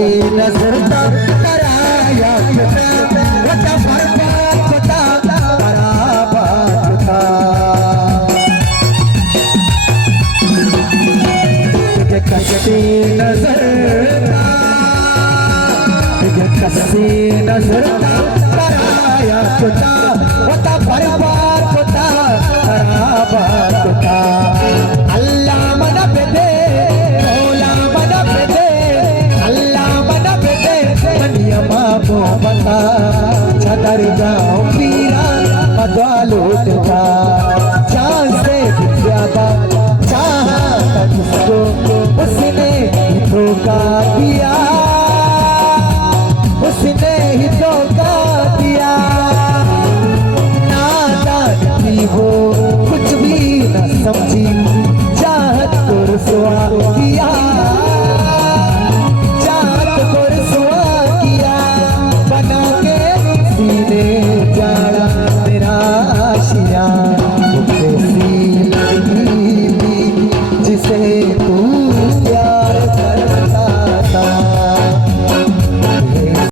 नजर था कराया वटा बर्बाद था बराबर था तुझे कसती नजर था तुझे कसती नजर था कराया वटा बर्बाद था बराबर था अल्लाह मन बेदे बता छतर जाओ पीरा मदवालोट का चांद से ज्यादा चाहा था जिसको उसने ही धोखा दिया उसने ही धोखा दिया नादान थी वो कुछ भी न समझी